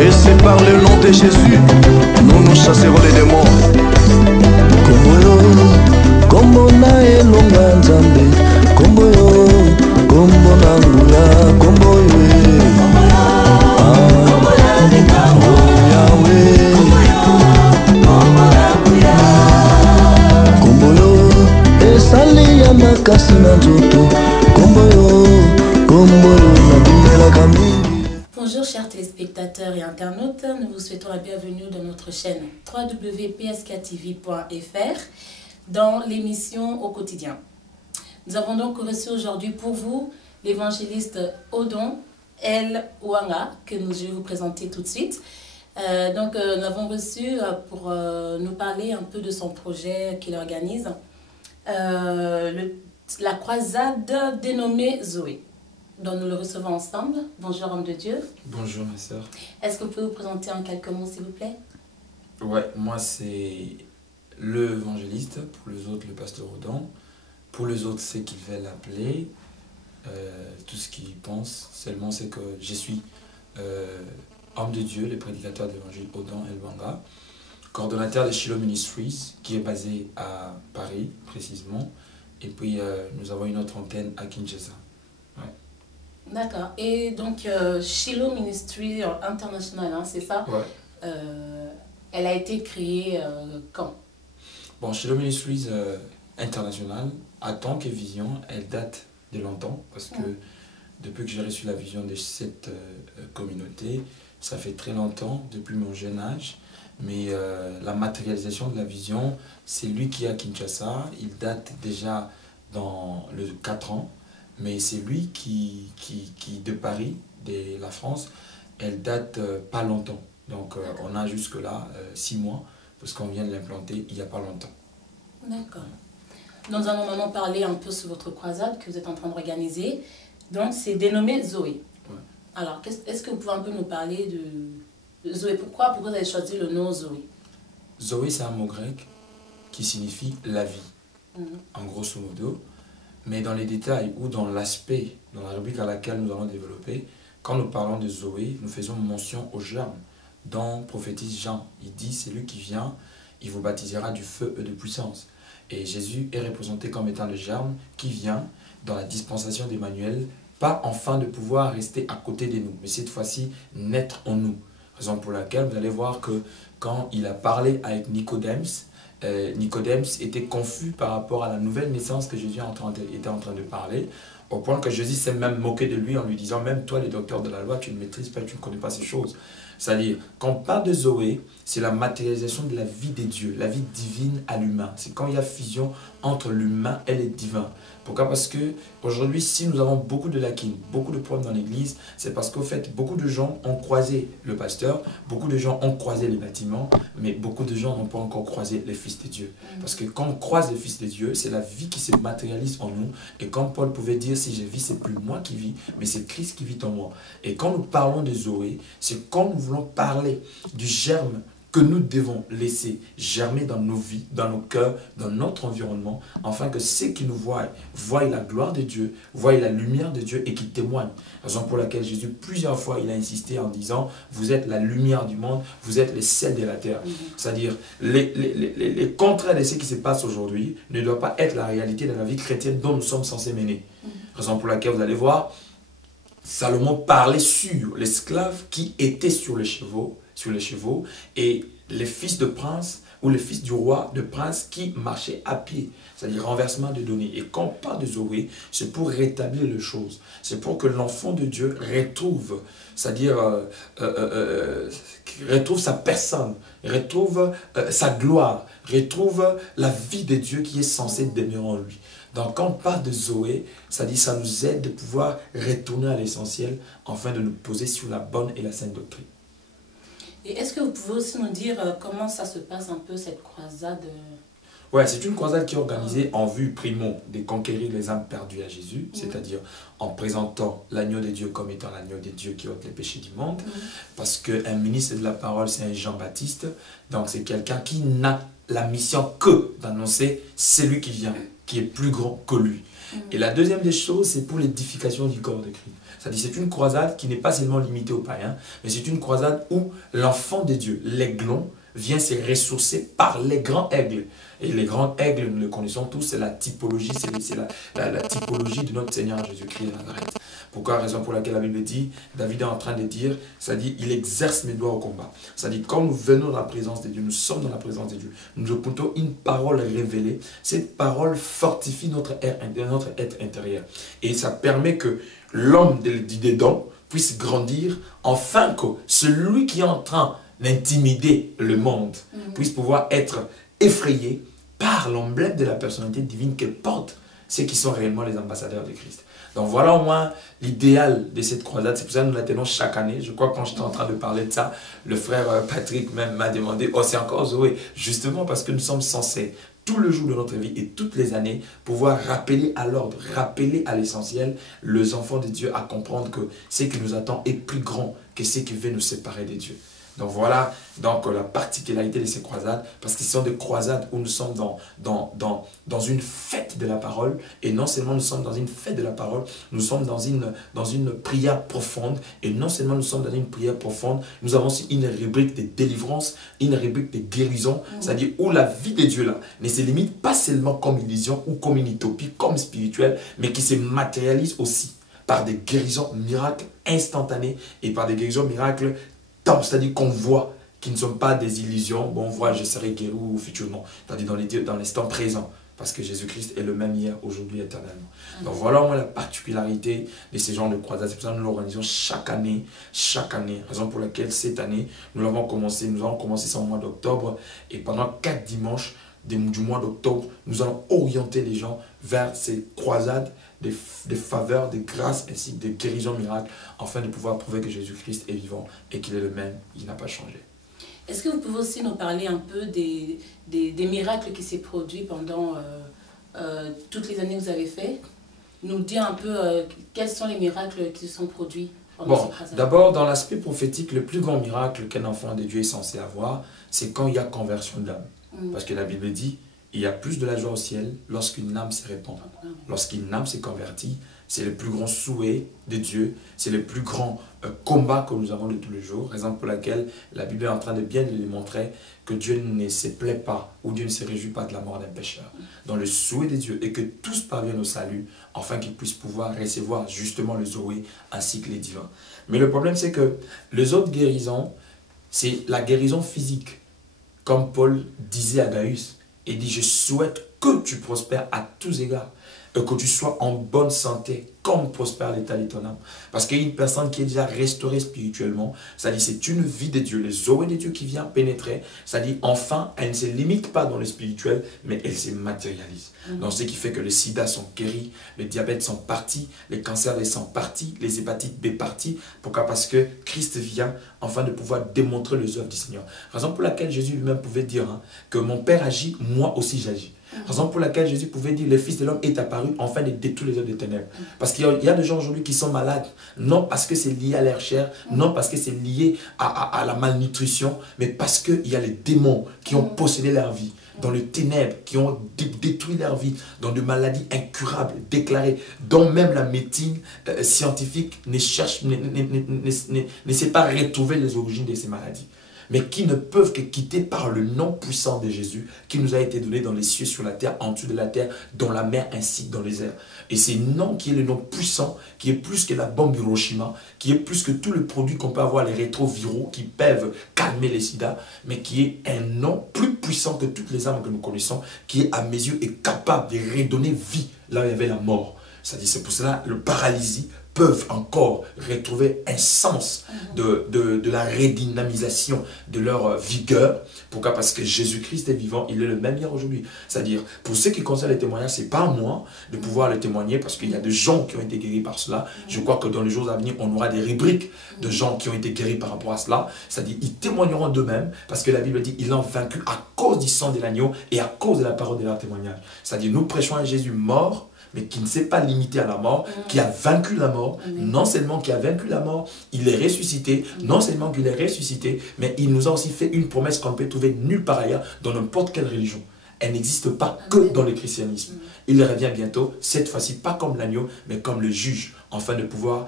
Et c'est par le nom de Jésus, nous chasserons les démons. Kombo na elonga nzambe, kombo yo, kombo na ngula, kombo yo, Yahweh, kombo yo, esali ya makasi na nzoto, kombo yo na bimela kamini. Bonjour chers téléspectateurs et internautes, nous vous souhaitons la bienvenue dans notre chaîne www.pskTV.fr dans l'émission Au quotidien. Nous avons donc reçu aujourd'hui pour vous l'évangéliste Odon El Ouanga, que je vais vous présenter tout de suite. Nous l'avons reçu pour nous parler un peu de son projet qu'il organise, la croisade dénommée Zoé. Donc nous le recevons ensemble. Bonjour homme de Dieu. Bonjour ma soeur. Est-ce que vous pouvez vous présenter en quelques mots s'il vous plaît? Ouais, moi c'est l'évangéliste, pour les autres le pasteur Odon, pour les autres c'est qu'ils veulent l'appeler, tout ce qu'ils pensent, seulement c'est que je suis homme de Dieu, le prédicateur de l'évangile Odon El Ouanga, coordonnateur de Shiloh Ministries qui est basé à Paris précisément, et puis nous avons une autre antenne à Kinshasa. Ouais. D'accord. Et donc, Shiloh Ministry International, hein, c'est ça? Ouais. Elle a été créée quand? Bon, Shiloh Ministries International, en tant que vision, elle date de longtemps, parce que depuis que j'ai reçu la vision de cette communauté, ça fait très longtemps, depuis mon jeune âge, mais la matérialisation de la vision, c'est lui qui est à Kinshasa, il date déjà dans le 4 ans, mais c'est lui qui de Paris, de la France, elle date pas longtemps. Donc on a jusque-là 6 mois, parce qu'on vient de l'implanter il n'y a pas longtemps. D'accord. Nous allons maintenant parler un peu sur votre croisade que vous êtes en train d'organiser. Donc c'est dénommé Zoé. Ouais. Alors, est-ce que vous pouvez un peu nous parler de Zoé? Pourquoi vous avez choisi le nom Zoé? Zoé, c'est un mot grec qui signifie la vie, en grosso modo. Mais dans les détails ou dans l'aspect, dans la rubrique à laquelle nous allons développer, quand nous parlons de Zoé, nous faisons mention au germe dont prophétise Jean. Il dit, c'est lui qui vient, il vous baptisera du feu et de puissance. Et Jésus est représenté comme étant le germe qui vient dans la dispensation d'Emmanuel, pas enfin de pouvoir rester à côté de nous, mais cette fois-ci naître en nous. Raison pour laquelle vous allez voir que quand il a parlé avec Nicodème, Nicodème était confus par rapport à la nouvelle naissance que Jésus était en train de parler, au point que Jésus s'est même moqué de lui en lui disant, même toi les docteurs de la loi, tu ne maîtrises pas, tu ne connais pas ces choses. C'est-à-dire, quand on parle de Zoé, c'est la matérialisation de la vie des dieux, la vie divine à l'humain. C'est quand il y a fusion entre l'humain et le divin. Pourquoi? Parce que aujourd'hui, si nous avons beaucoup de lacunes, beaucoup de problèmes dans l'église, c'est parce qu'au fait, beaucoup de gens ont croisé le pasteur, beaucoup de gens ont croisé les bâtiments, mais beaucoup de gens n'ont pas encore croisé les fils de Dieu. Parce que quand on croise les fils de Dieu, c'est la vie qui se matérialise en nous. Et comme Paul pouvait dire, si je vis, c'est plus moi qui vis, mais c'est Christ qui vit en moi. Et quand nous parlons de Zoé, c'est quand nous voulons parler du germe que nous devons laisser germer dans nos vies, dans nos cœurs, dans notre environnement, afin que ceux qui nous voient la gloire de Dieu, voient la lumière de Dieu et qui témoignent. Raison pour laquelle Jésus, plusieurs fois, il a insisté en disant, vous êtes la lumière du monde, vous êtes le sel de la terre. C'est-à-dire, les contraires de ce qui se passe aujourd'hui ne doivent pas être la réalité de la vie chrétienne dont nous sommes censés mener. Raison pour laquelle vous allez voir, Salomon parlait sur l'esclave qui était sur les chevaux, et les fils de prince ou les fils du roi de prince qui marchaient à pied, c'est-à-dire renversement de données. Et quand on parle de Zoé, c'est pour rétablir les choses, c'est pour que l'enfant de Dieu retrouve, c'est-à-dire retrouve sa personne, retrouve sa gloire, retrouve la vie de Dieu qui est censée demeurer en lui. Donc quand on parle de Zoé, ça dit ça nous aide de pouvoir retourner à l'essentiel afin de nous poser sur la bonne et la sainte doctrine. Et est-ce que vous pouvez aussi nous dire comment ça se passe un peu cette croisade? Ouais, c'est une croisade qui est organisée en vue, primo, de conquérir les âmes perdues à Jésus, c'est-à-dire en présentant l'agneau de Dieu comme étant l'agneau de Dieu qui ôte les péchés du monde, parce qu'un ministre de la parole, c'est un Jean-Baptiste, donc c'est quelqu'un qui n'a la mission que d'annoncer celui qui vient, qui est plus grand que lui. Et la deuxième des choses, c'est pour l'édification du corps de Christ. C'est-à-dire c'est une croisade qui n'est pas seulement limitée aux païens, mais c'est une croisade où l'enfant de Dieu, l'aiglon, vient se ressourcer par les grands aigles. Et les grands aigles, nous le connaissons tous, c'est la typologie, c'est la typologie de notre Seigneur Jésus-Christ de Nazareth. Pourquoi? Raison pour laquelle la Bible dit, David est en train de dire, c'est-à-dire il exerce mes doigts au combat. C'est-à-dire quand nous venons dans la présence de Dieu, nous sommes dans la présence de Dieu, nous écoutons une parole révélée, cette parole fortifie notre être intérieur. Et ça permet que l'homme dedans puisse grandir, afin que celui qui est en train d'intimider le monde puisse pouvoir être effrayé par l'emblème de la personnalité divine qu'elle porte, ceux qui sont réellement les ambassadeurs de Christ. Donc voilà au moins l'idéal de cette croisade. C'est pour ça que nous la tenons chaque année. Je crois que quand j'étais en train de parler de ça, le frère Patrick même m'a demandé, oh c'est encore Zoé, justement parce que nous sommes censés tout le jour de notre vie et toutes les années pouvoir rappeler à l'ordre, rappeler à l'essentiel les enfants de Dieu à comprendre que ce qui nous attend est plus grand que ce qui veut nous séparer de Dieu. Donc voilà donc, la particularité de ces croisades, parce que ce sont des croisades où nous sommes dans une fête de la parole, et non seulement nous sommes dans une fête de la parole, nous sommes dans une prière profonde, et non seulement nous sommes dans une prière profonde, nous avons aussi une rubrique de délivrance, une rubrique de guérison, c'est-à-dire où la vie de Dieu là ne se limite pas seulement comme une vision ou comme une utopie, comme spirituelle, mais qui se matérialise aussi par des guérisons miracles instantanées et par des guérisons miracles, c'est-à-dire qu'on voit, qui ne sont pas des illusions, bon, on voit, je serai guéri futurement, c'est-à-dire dans l'instant présent, parce que Jésus-Christ est le même hier, aujourd'hui, éternellement. Donc voilà au moins la particularité de ces genres de croisades. C'est pour ça que nous l'organisons chaque année, raison pour laquelle cette année, nous avons commencé ça au mois d'octobre, et pendant 4 dimanches du mois d'octobre, nous allons orienter les gens vers ces croisades des faveurs, des grâces ainsi que des guérisons miracles, afin de pouvoir prouver que Jésus-Christ est vivant et qu'il est le même, il n'a pas changé. Est-ce que vous pouvez aussi nous parler un peu des miracles qui s'est produits pendant toutes les années que vous avez fait? Nous dire un peu quels sont les miracles qui se sont produits pendant ces croisades. D'abord, dans l'aspect prophétique, le plus grand miracle qu'un enfant de Dieu est censé avoir, c'est quand il y a conversion d'âme. Parce que la Bible dit, il y a plus de la joie au ciel lorsqu'une âme se répand. Lorsqu'une âme s'est convertie, c'est le plus grand souhait de Dieu, c'est le plus grand combat que nous avons de tous les jours, raison pour laquelle la Bible est en train de bien nous démontrer que Dieu ne se plaît pas ou Dieu ne se réjouit pas de la mort d'un pécheur. Dans le souhait de Dieu est que tous parviennent au salut, afin qu'ils puissent pouvoir recevoir justement le Zoé ainsi que les divins. Mais le problème c'est que les autres guérisons, c'est la guérison physique. Comme Paul disait à Gaius, il dit, je souhaite que tu prospères à tous égards, et que tu sois en bonne santé, comme prospère l'état de ton âme. Parce qu'il y a une personne qui est déjà restaurée spirituellement, c'est-à-dire c'est une vie de Dieu, le Zoé de Dieu qui vient pénétrer, c'est-à-dire enfin, elle ne se limite pas dans le spirituel, mais elle se matérialise. Donc ce qui fait que les sida sont guéris, les diabètes sont partis, les cancers sont partis, les hépatites B partis. Pourquoi? Parce que Christ vient afin de pouvoir démontrer les œuvres du Seigneur. Raison pour laquelle Jésus lui-même pouvait dire que mon Père agit, moi aussi j'agis. Raison pour laquelle Jésus pouvait dire le Fils de l'homme est apparu afin de détruire les œuvres des ténèbres. Parce qu'il y a des gens aujourd'hui qui sont malades, non parce que c'est lié à leur chair, non parce que c'est lié à la malnutrition, mais parce qu'il y a les démons qui ont possédé leur vie, dans les ténèbres, qui ont détruit leur vie, dans des maladies incurables, déclarées, dont même la médecine scientifique ne sait pas retrouver les origines de ces maladies, mais qui ne peuvent que quitter par le nom puissant de Jésus, qui nous a été donné dans les cieux, sur la terre, en dessous de la terre, dans la mer, ainsi que dans les airs. Et c'est le nom qui est le nom puissant, qui est plus que la bombe Hiroshima, qui est plus que tous les produits qu'on peut avoir, les rétroviraux, qui peuvent calmer les sida, mais qui est un nom plus puissant que toutes les armes que nous connaissons, qui est à mes yeux est capable de redonner vie là où il y avait la mort. C'est pour cela le paralysie peuvent encore retrouver un sens de la redynamisation de leur vigueur. Pourquoi? Parce que Jésus-Christ est vivant, il est le même hier aujourd'hui. C'est-à-dire, pour ceux qui concernent les témoignages, ce n'est pas à moi de pouvoir le témoigner, parce qu'il y a des gens qui ont été guéris par cela. Je crois que dans les jours à venir, on aura des rubriques de gens qui ont été guéris par rapport à cela. C'est-à-dire, ils témoigneront d'eux-mêmes, parce que la Bible dit, ils l'ont vaincu à cause du sang de l'agneau et à cause de la parole de leur témoignage. C'est-à-dire, nous prêchons un Jésus mort, mais qui ne s'est pas limité à la mort, qui a vaincu la mort. Non seulement qui a vaincu la mort, il est ressuscité. Non seulement qu'il est ressuscité, mais il nous a aussi fait une promesse qu'on ne peut trouver nulle part ailleurs dans n'importe quelle religion. elle n'existe pas que dans le christianisme. Il revient bientôt, cette fois-ci pas comme l'agneau, mais comme le juge, afin de pouvoir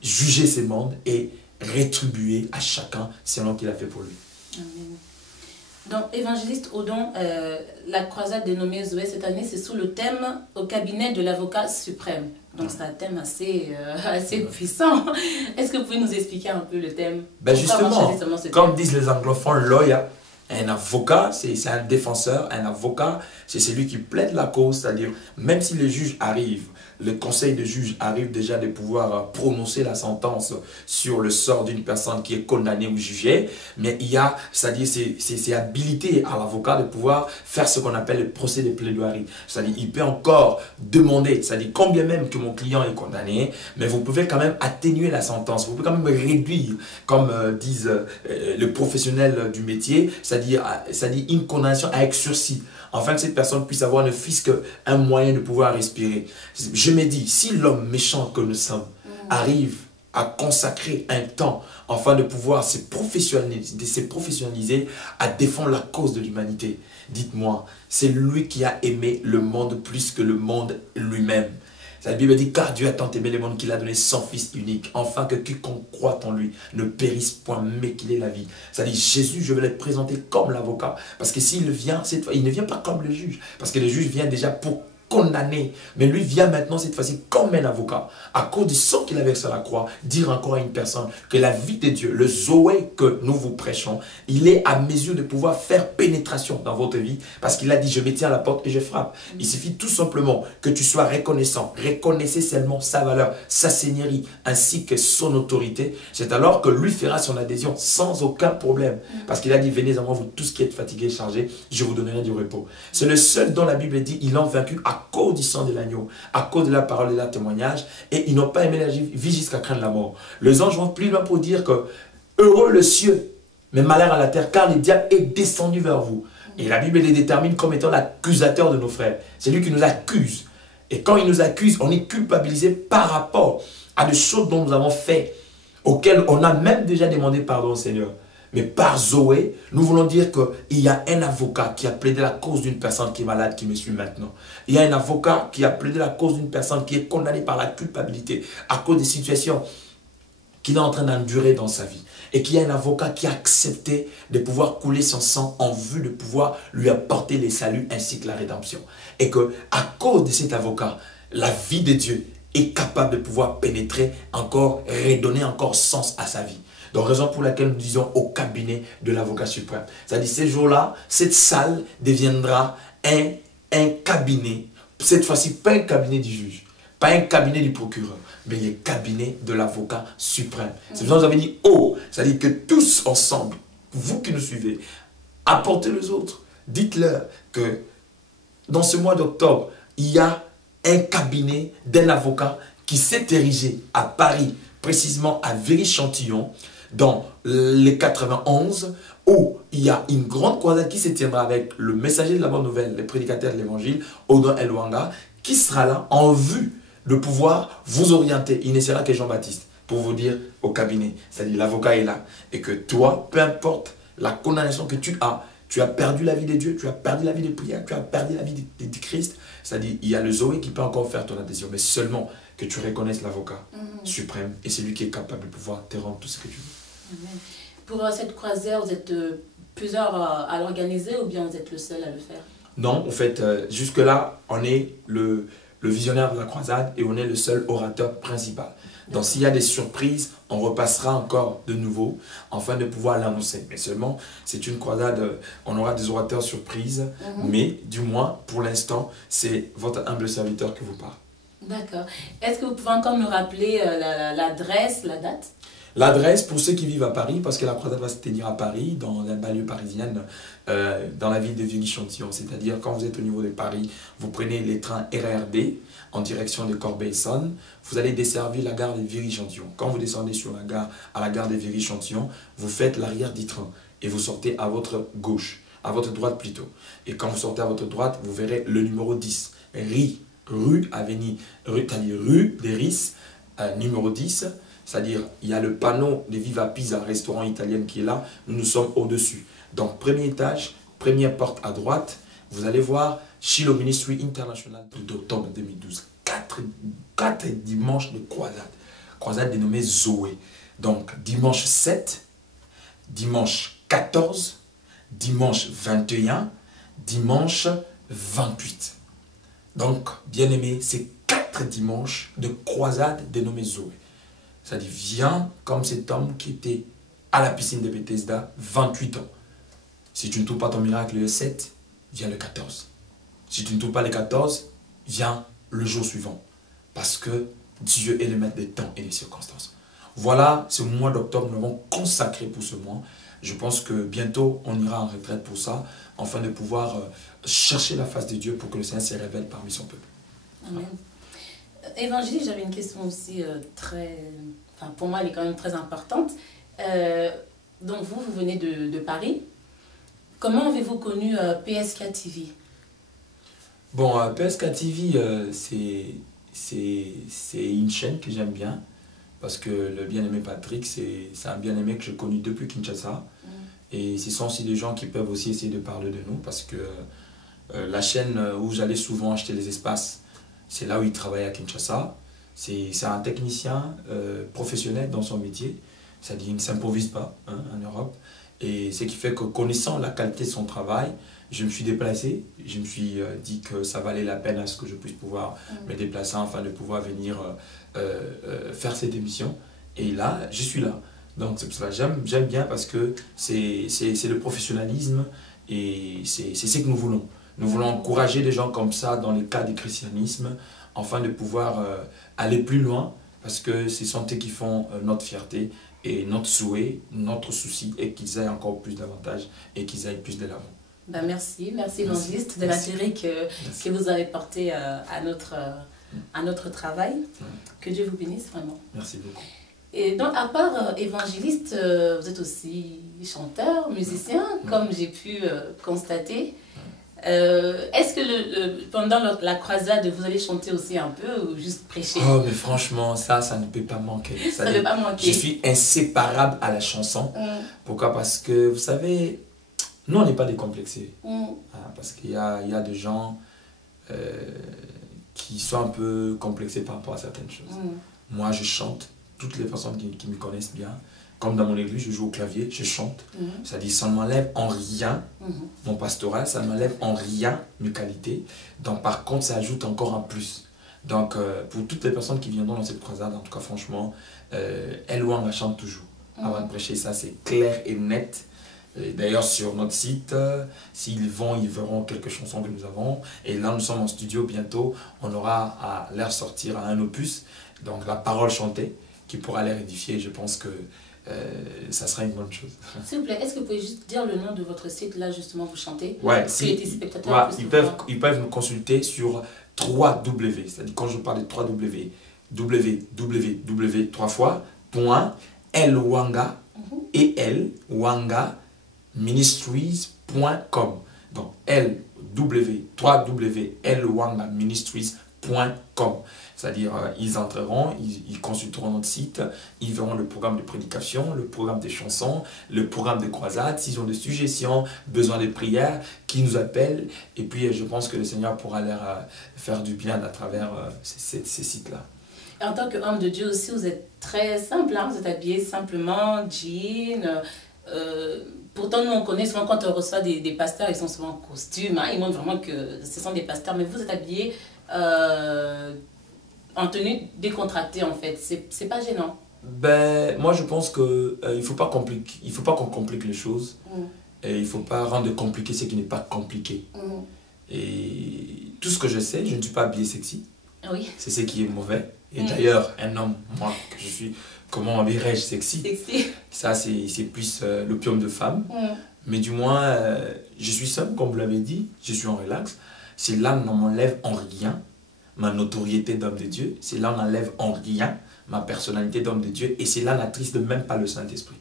juger ces mondes et rétribuer à chacun selon qu'il a fait pour lui. Amen. Donc, évangéliste Odon, la croisade dénommée Zoé cette année, c'est sous le thème au cabinet de l'avocat suprême. Donc, c'est un thème assez puissant. Est-ce que vous pouvez nous expliquer un peu le thème? Ben justement, comme disent les anglophones, lawyer, un avocat, c'est un défenseur, un avocat, c'est celui qui plaide la cause, c'est-à-dire, même si le juge arrive, le conseil de juge arrive déjà de pouvoir prononcer la sentence sur le sort d'une personne qui est condamnée ou jugée, mais il y a, c'est-à-dire, c'est habilité à l'avocat de pouvoir faire ce qu'on appelle le procès de plaidoirie. C'est-à-dire, il peut encore demander, c'est-à-dire, combien même que mon client est condamné, mais vous pouvez quand même atténuer la sentence, vous pouvez quand même réduire, comme disent le professionnel du métier, c'est-à-dire une condamnation avec sursis, afin que cette personne puisse avoir ne fût-ce qu'un moyen de pouvoir respirer. Je me dis, si l'homme méchant que nous sommes arrive à consacrer un temps afin de pouvoir se professionnaliser à défendre la cause de l'humanité, dites-moi, c'est lui qui a aimé le monde plus que le monde lui-même. La Bible dit, car Dieu a tant aimé le monde qu'il a donné son Fils unique, afin que quiconque croit en lui ne périsse point, mais qu'il ait la vie. C'est-à-dire, Jésus, je vais le présenter comme l'avocat. Parce que s'il vient, cette fois, il ne vient pas comme le juge. Parce que le juge vient déjà pour condamné, mais lui vient maintenant cette fois-ci comme un avocat, à cause du sang qu'il a versé sur la croix, dire encore à une personne que la vie de Dieu, le Zoé que nous vous prêchons, il est à mesure de pouvoir faire pénétration dans votre vie, parce qu'il a dit, je me tiens à la porte et je frappe. Il suffit tout simplement que tu sois reconnaissant, reconnaissez seulement sa valeur, sa seigneurie, ainsi que son autorité. C'est alors que lui fera son adhésion sans aucun problème, parce qu'il a dit, venez à moi, vous tous qui êtes fatigués et chargés, je vous donnerai du repos. C'est le seul dont la Bible dit, ils l'ont vaincu à cause du sang de l'agneau, à cause de la parole et de la témoignage, et ils n'ont pas aimé la vie jusqu'à craindre la mort. Les anges vont plus loin pour dire que heureux le ciel, mais malheur à la terre, car le diable est descendu vers vous. Et la Bible les détermine comme étant l'accusateur de nos frères. C'est lui qui nous accuse. Et quand il nous accuse, on est culpabilisé par rapport à des choses dont nous avons fait, auxquelles on a même déjà demandé pardon au Seigneur. Mais par Zoé, nous voulons dire qu'il y a un avocat qui a plaidé la cause d'une personne qui est malade, qui me suit maintenant. Il y a un avocat qui a plaidé la cause d'une personne qui est condamnée par la culpabilité à cause des situations qu'il est en train d'endurer dans sa vie. Et qu'il y a un avocat qui a accepté de pouvoir couler son sang en vue de pouvoir lui apporter les saluts ainsi que la rédemption. Et qu'à cause de cet avocat, la vie de Dieu est capable de pouvoir pénétrer encore, redonner encore sens à sa vie. Donc, raison pour laquelle nous disons au cabinet de l'avocat suprême. C'est-à-dire, ces jours-là, cette salle deviendra un cabinet. Cette fois-ci, pas un cabinet du juge, pas un cabinet du procureur, mais le cabinet de l'avocat suprême. C'est pour ça que vous avez dit, oh, c'est-à-dire que tous ensemble, vous qui nous suivez, apportez les autres. Dites-leur que dans ce mois d'octobre, il y a un cabinet d'un avocat qui s'est érigé à Paris, précisément à Viry-Chantillon, dans les 91, où il y a une grande croisade qui se tiendra avec le messager de la bonne nouvelle, le prédicateur de l'évangile, Odon Elwanga, qui sera là en vue de pouvoir vous orienter. Il ne sera que Jean-Baptiste pour vous dire au cabinet, c'est-à-dire l'avocat est là, et que toi, peu importe la condamnation que tu as perdu la vie de Dieu, tu as perdu la vie de prière, tu as perdu la vie de Christ, c'est-à-dire il y a le Zoé qui peut encore faire ton adhésion, mais seulement que tu reconnaisses l'avocat suprême, et c'est lui qui est capable de pouvoir te rendre tout ce que tu veux. Amen. Pour cette croisière, vous êtes plusieurs à l'organiser ou bien vous êtes le seul à le faire? Non, en fait, jusque-là, on est le visionnaire de la croisade et on est le seul orateur principal. Donc s'il y a des surprises, on repassera encore de nouveau afin de pouvoir l'annoncer. Mais seulement, c'est une croisade, on aura des orateurs surprises, mais du moins, pour l'instant, c'est votre humble serviteur qui vous parle. D'accord. Est-ce que vous pouvez encore me rappeler l'adresse, la date? L'adresse pour ceux qui vivent à Paris, parce que la croisade va se tenir à Paris, dans la banlieue parisienne, dans la ville de Viry-Chantillon. C'est-à-dire, quand vous êtes au niveau de Paris, vous prenez les trains RRD en direction de Corbeil-Essonnes. Vous allez desservir la gare de Viry-Chantillon. Quand vous descendez à la gare de Viry-Chantillon, vous faites l'arrière du train et vous sortez à votre gauche, à votre droite plutôt. Et quand vous sortez à votre droite, vous verrez le numéro 10, rue des Ris, numéro 10. C'est-à-dire, il y a le panneau de Viva Pizza, restaurant italien qui est là. Nous sommes au-dessus. Donc, premier étage, première porte à droite. Vous allez voir Shiloh Ministry International d'octobre 2012. 4 dimanches de croisade. Croisade dénommée Zoé. Donc dimanche 7, dimanche 14, dimanche 21, dimanche 28. Donc, bien aimé, c'est 4 dimanches de croisade dénommée Zoé. Ça dit, viens comme cet homme qui était à la piscine de Bethesda, 28 ans. Si tu ne trouves pas ton miracle le 7, viens le 14. Si tu ne trouves pas le 14, viens le jour suivant. Parce que Dieu est le maître des temps et des circonstances. Voilà, ce mois d'octobre, nous l'avons consacré pour ce mois. Je pense que bientôt, on ira en retraite pour ça, afin de pouvoir chercher la face de Dieu pour que le Seigneur se révèle parmi son peuple. Amen. Évangile, j'avais une question aussi enfin, pour moi, elle est quand même très importante. Donc vous venez de Paris. Comment avez-vous connu PSK TV? Bon, PSK TV, c'est une chaîne que j'aime bien. Parce que le bien-aimé Patrick, c'est un bien-aimé que j'ai connu depuis Kinshasa. Et ce sont aussi des gens qui peuvent aussi essayer de parler de nous. Parce que la chaîne où j'allais souvent acheter les espaces, c'est là où il travaille à Kinshasa. C'est un technicien professionnel dans son métier. C'est-à-dire qu'il ne s'improvise pas en Europe. Et ce qui fait que connaissant la qualité de son travail, je me suis déplacé. Je me suis dit que ça valait la peine à ce que je puisse pouvoir me déplacer afin de pouvoir venir faire cette émission. Et là, je suis là. Donc c'est pour cela j'aime bien parce que c'est le professionnalisme et c'est ce que nous voulons. Nous voulons encourager des gens comme ça dans le cas du christianisme afin de pouvoir aller plus loin parce que ce sont eux qui font notre fierté et notre souhait, notre souci et qu'ils aillent encore plus davantage et qu'ils aillent plus de l'avant. Ben merci évangéliste de l'intérêt que vous avez porté à notre travail. Que Dieu vous bénisse vraiment. Merci beaucoup. Et donc, à part évangéliste, vous êtes aussi chanteur, musicien, comme j'ai pu constater. Est-ce que pendant la croisade, vous allez chanter aussi un peu ou juste prêcher? Oh, mais franchement, ça ne peut pas manquer. Ça ne peut pas manquer. Je suis inséparable à la chanson. Pourquoi? Parce que, vous savez, nous, on n'est pas décomplexés. Parce qu'il y a des gens qui sont un peu complexés par rapport à certaines choses. Moi, je chante. Toutes les personnes qui me connaissent bien, comme dans mon église, je joue au clavier, je chante. C'est-à-dire, ça ne m'enlève en rien mon pastoral, ça ne m'enlève en rien mes qualités. Donc, par contre, ça ajoute encore un plus. Donc, pour toutes les personnes qui viendront dans cette croisade, en tout cas, franchement, Elouanga chante toujours. Avant de prêcher, ça, c'est clair et net. D'ailleurs, sur notre site, s'ils vont, ils verront quelques chansons que nous avons. Et là, nous sommes en studio bientôt. On aura à leur sortir à un opus. Donc, la parole chantée, qui pourra les édifier. Je pense que ça sera une bonne chose. S'il vous plaît, est-ce que vous pouvez juste dire le nom de votre site, là, justement, vous chantez? Ouais, ils peuvent me consulter sur 3W. C'est-à-dire, quand je parle de 3W, www, 3 fois, point, Elwanga, ministries.com. Donc, www.elwangaministries.com. C'est-à-dire, ils entreront, ils consulteront notre site, ils verront le programme de prédication, le programme des chansons, le programme de croisade, s'ils ont des suggestions, besoin de prières, qui nous appellent. Et puis, je pense que le Seigneur pourra leur faire du bien à travers ces sites-là. En tant qu'homme de Dieu aussi, vous êtes très simple, hein? Vous êtes habillé simplement, jean. Pourtant, nous, on connaît souvent quand on reçoit des pasteurs, ils sont souvent en costume. Hein? Ils montrent vraiment que ce sont des pasteurs, mais vous êtes habillé en tenue décontractée, en fait. C'est pas gênant. Ben, moi, je pense qu'il ne faut pas qu'on complique les choses. Et il ne faut pas rendre compliqué ce qui n'est pas compliqué. Et tout ce que je sais, je ne suis pas habillé sexy. Oui. C'est ce qui est mauvais. Et d'ailleurs, un homme, moi, que je suis, comment dirais-je, sexy. Ça, c'est plus l'opium de femme. Mais du moins, je suis simple, comme vous l'avez dit. Je suis en relax. Cela ne m'enlève en rien ma notoriété d'homme de Dieu. Cela n'enlève en rien ma personnalité d'homme de Dieu. Et cela n'attriste même pas le Saint-Esprit.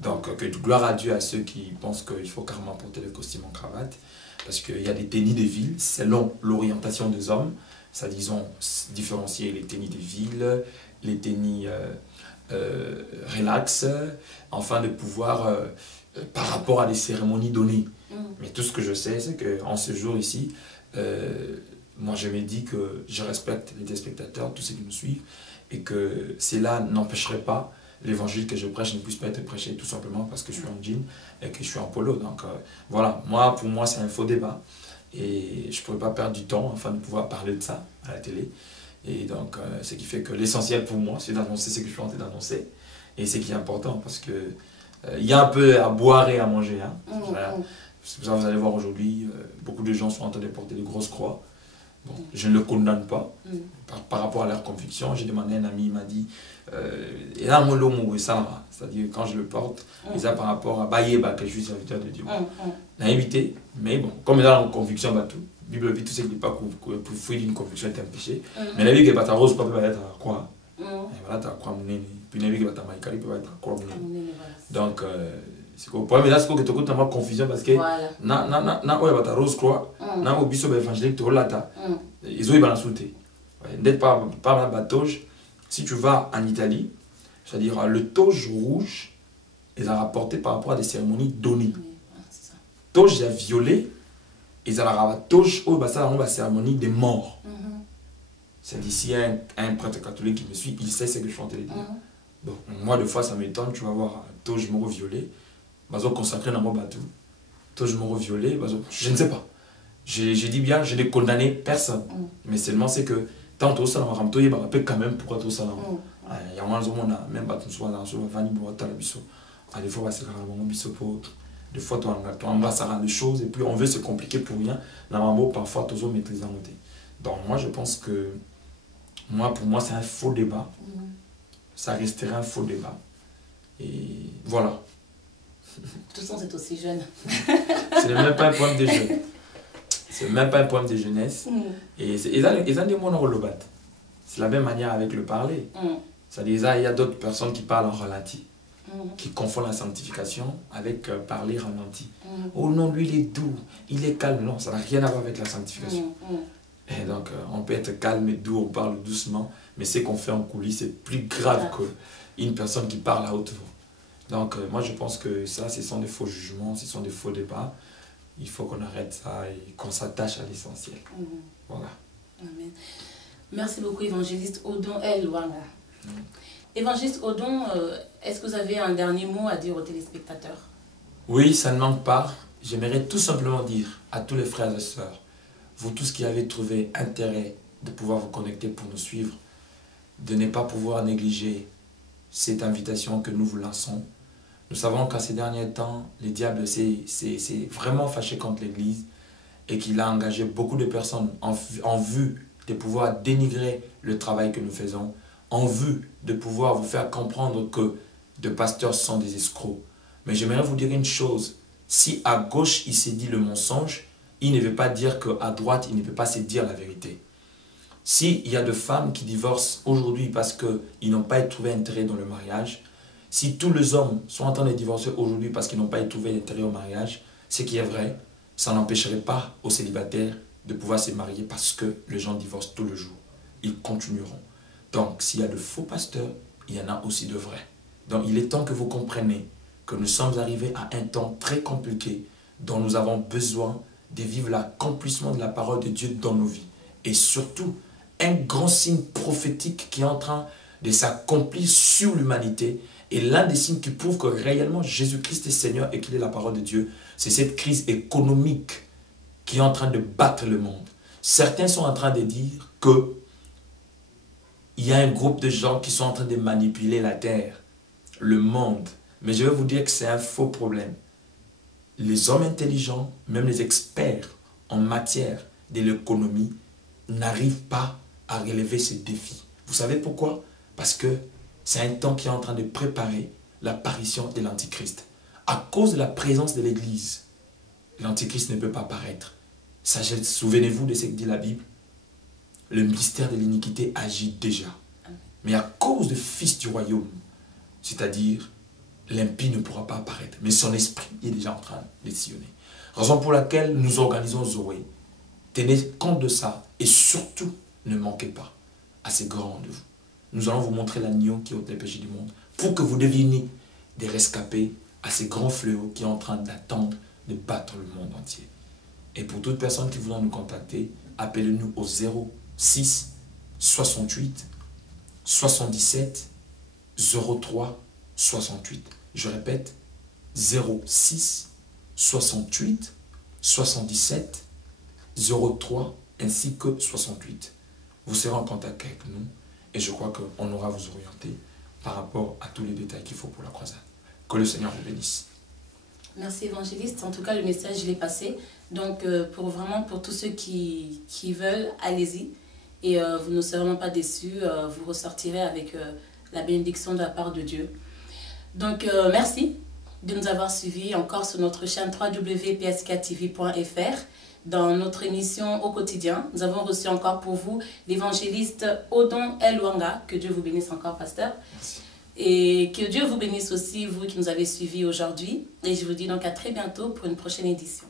Donc, que gloire à Dieu à ceux qui pensent qu'il faut carrément porter le costume en cravate. Parce qu'il y a des tennis de ville selon l'orientation des hommes. Ça, disons, différencier les tennis de ville, les tennis relax, afin de pouvoir, par rapport à des cérémonies données. Mais tout ce que je sais, c'est qu'en ce jour ici, moi je me dis que je respecte les téléspectateurs, tous ceux qui nous suivent, et que cela n'empêcherait pas l'évangile que je prêche ne puisse pas être prêché, tout simplement parce que je suis en jean et que je suis en polo. Donc voilà, pour moi c'est un faux débat, et je ne pourrais pas perdre du temps afin de pouvoir parler de ça à la télé. Et donc ce qui fait que l'essentiel pour moi, c'est d'annoncer ce que je suis en train d'annoncer, et ce qui est important, parce que il y a un peu à boire et à manger. Hein. C'est pour ça que vous allez voir aujourd'hui, beaucoup de gens sont en train de porter de grosses croix. Bon, je ne le condamne pas par rapport à leur conviction. J'ai demandé à un ami, il m'a dit, et là, moi, l'homme, c'est-à-dire quand je le porte, et ça par rapport à Bayeba, que je suis serviteur de Dieu. N'a évité, mais bon, comme il a une conviction, bah tout. La Bible dit tout ce qui n'est pas pour fuir d'une conviction est un péché. Mais la vie qui est pas ta rose, pas peut être à quoi. Et voilà, tu as quoi mon nez. Puis la vie qui est pas ta maïkari, peut être à quoi mon nez. Donc, c'est quoi le problème là, c'est que tu as une confusion parce que na ouais ta rose croix na au biso évangélique to lata ils ont balançouté d'être pas la toge. Si tu vas en Italie, c'est-à-dire le toge rouge ils ont rapporté par rapport à des cérémonies données. Toge il a violet ils ont rapporté toge au ça la cérémonie des morts. C'est d'ici un prêtre catholique qui me suit, il sait ce que je suis en train de dire. Bon, moi deux fois ça m'étonne, tu vas voir toge moro violet. Bazo consacré dans mon bateau. Toi, je me violet. Je ne sais pas. J'ai dit bien, je n'ai condamné personne. Mais seulement c'est que tant que ça m'a ramtoyé, il rappelle quand même pourquoi tout ça. Il y a un même pas tout soit dans ce vani pour ta biso. Des fois, c'est carrément biso pour des fois, tu embrasses des choses et puis on veut se compliquer pour rien. Normalement, parfois, tu as maîtriser en côté. Donc, moi, je pense que pour moi, c'est un faux débat. Ça resterait un faux débat. Et voilà. De toute façon, c'est aussi jeune. Ce n'est même pas un problème de jeunesse. C'est même pas un problème de jeunesse. Et ils ont des mots dans le bat. C'est la même manière avec le parler. C'est-à-dire, il y a d'autres personnes qui parlent en ralenti, qui confondent la sanctification avec parler ralenti. Oh non, lui, il est doux, il est calme. Non, ça n'a rien à voir avec la sanctification. Et donc, on peut être calme et doux, on parle doucement, mais ce qu'on fait en coulisses, c'est plus grave qu'une personne qui parle à haute voix. Donc, moi, je pense que ça, ce sont des faux jugements, ce sont des faux débats. Il faut qu'on arrête ça et qu'on s'attache à l'essentiel. Voilà. Amen. Merci beaucoup, évangéliste Odon El Wanga. Évangéliste Odon, est-ce que vous avez un dernier mot à dire aux téléspectateurs? Oui, ça ne manque pas. J'aimerais tout simplement dire à tous les frères et sœurs, vous tous qui avez trouvé intérêt de pouvoir vous connecter pour nous suivre, de ne pas pouvoir négliger cette invitation que nous vous lançons. Nous savons qu'à ces derniers temps, le diable s'est vraiment fâché contre l'Église et qu'il a engagé beaucoup de personnes en vue de pouvoir dénigrer le travail que nous faisons, en vue de pouvoir vous faire comprendre que de pasteurs sont des escrocs. Mais j'aimerais vous dire une chose, si à gauche il s'est dit le mensonge, il ne veut pas dire qu'à droite il ne peut pas se dire la vérité. S'il y a de femmes qui divorcent aujourd'hui parce qu'ils n'ont pas trouvé intérêt dans le mariage, si tous les hommes sont en train de divorcer aujourd'hui parce qu'ils n'ont pas trouvé intérêt au mariage, ce qui est vrai, ça n'empêcherait pas aux célibataires de pouvoir se marier parce que les gens divorcent tous les jours. Ils continueront. Donc, s'il y a de faux pasteurs, il y en a aussi de vrais. Donc, il est temps que vous compreniez que nous sommes arrivés à un temps très compliqué dont nous avons besoin de vivre l'accomplissement de la parole de Dieu dans nos vies. Et surtout, un grand signe prophétique qui est en train de s'accomplir sur l'humanité. Et l'un des signes qui prouve que réellement Jésus-Christ est Seigneur et qu'il est la parole de Dieu, c'est cette crise économique qui est en train de battre le monde. Certains sont en train de dire que il y a un groupe de gens qui sont en train de manipuler la terre, le monde. Mais je vais vous dire que c'est un faux problème. Les hommes intelligents, même les experts en matière de l'économie, n'arrivent pas à relever ces défis. Vous savez pourquoi? Parce que c'est un temps qui est en train de préparer l'apparition de l'Antichrist. À cause de la présence de l'Église, l'Antichrist ne peut pas apparaître. Souvenez-vous de ce que dit la Bible. Le mystère de l'iniquité agit déjà. Mais à cause du Fils du royaume, c'est-à-dire l'impie ne pourra pas apparaître. Mais son esprit est déjà en train de sillonner. Raison pour laquelle nous organisons Zoé. Tenez compte de ça et surtout ne manquez pas à ces grands rendez-vous. Nous allons vous montrer l'agneau qui ôte les péchés du monde pour que vous deveniez des rescapés à ces grands fléaux qui sont en train d'attendre de battre le monde entier. Et pour toute personne qui voudra nous contacter, appelez-nous au 06 68 77 03 68. Je répète, 06 68 77 03 ainsi que 68. Vous serez en contact avec nous et je crois qu'on aura vous orienter par rapport à tous les détails qu'il faut pour la croisade. Que le Seigneur vous bénisse. Merci évangéliste. En tout cas, le message, il est passé. Donc, pour tous ceux qui veulent, allez-y. Et vous ne serez vraiment pas déçus. Vous ressortirez avec la bénédiction de la part de Dieu. Donc, merci de nous avoir suivis encore sur notre chaîne www.psk-tv.fr. Dans notre émission au quotidien, nous avons reçu encore pour vous l'évangéliste Odon Elwanga. Que Dieu vous bénisse encore, pasteur. Merci. Et que Dieu vous bénisse aussi, vous qui nous avez suivis aujourd'hui. Et je vous dis donc à très bientôt pour une prochaine édition.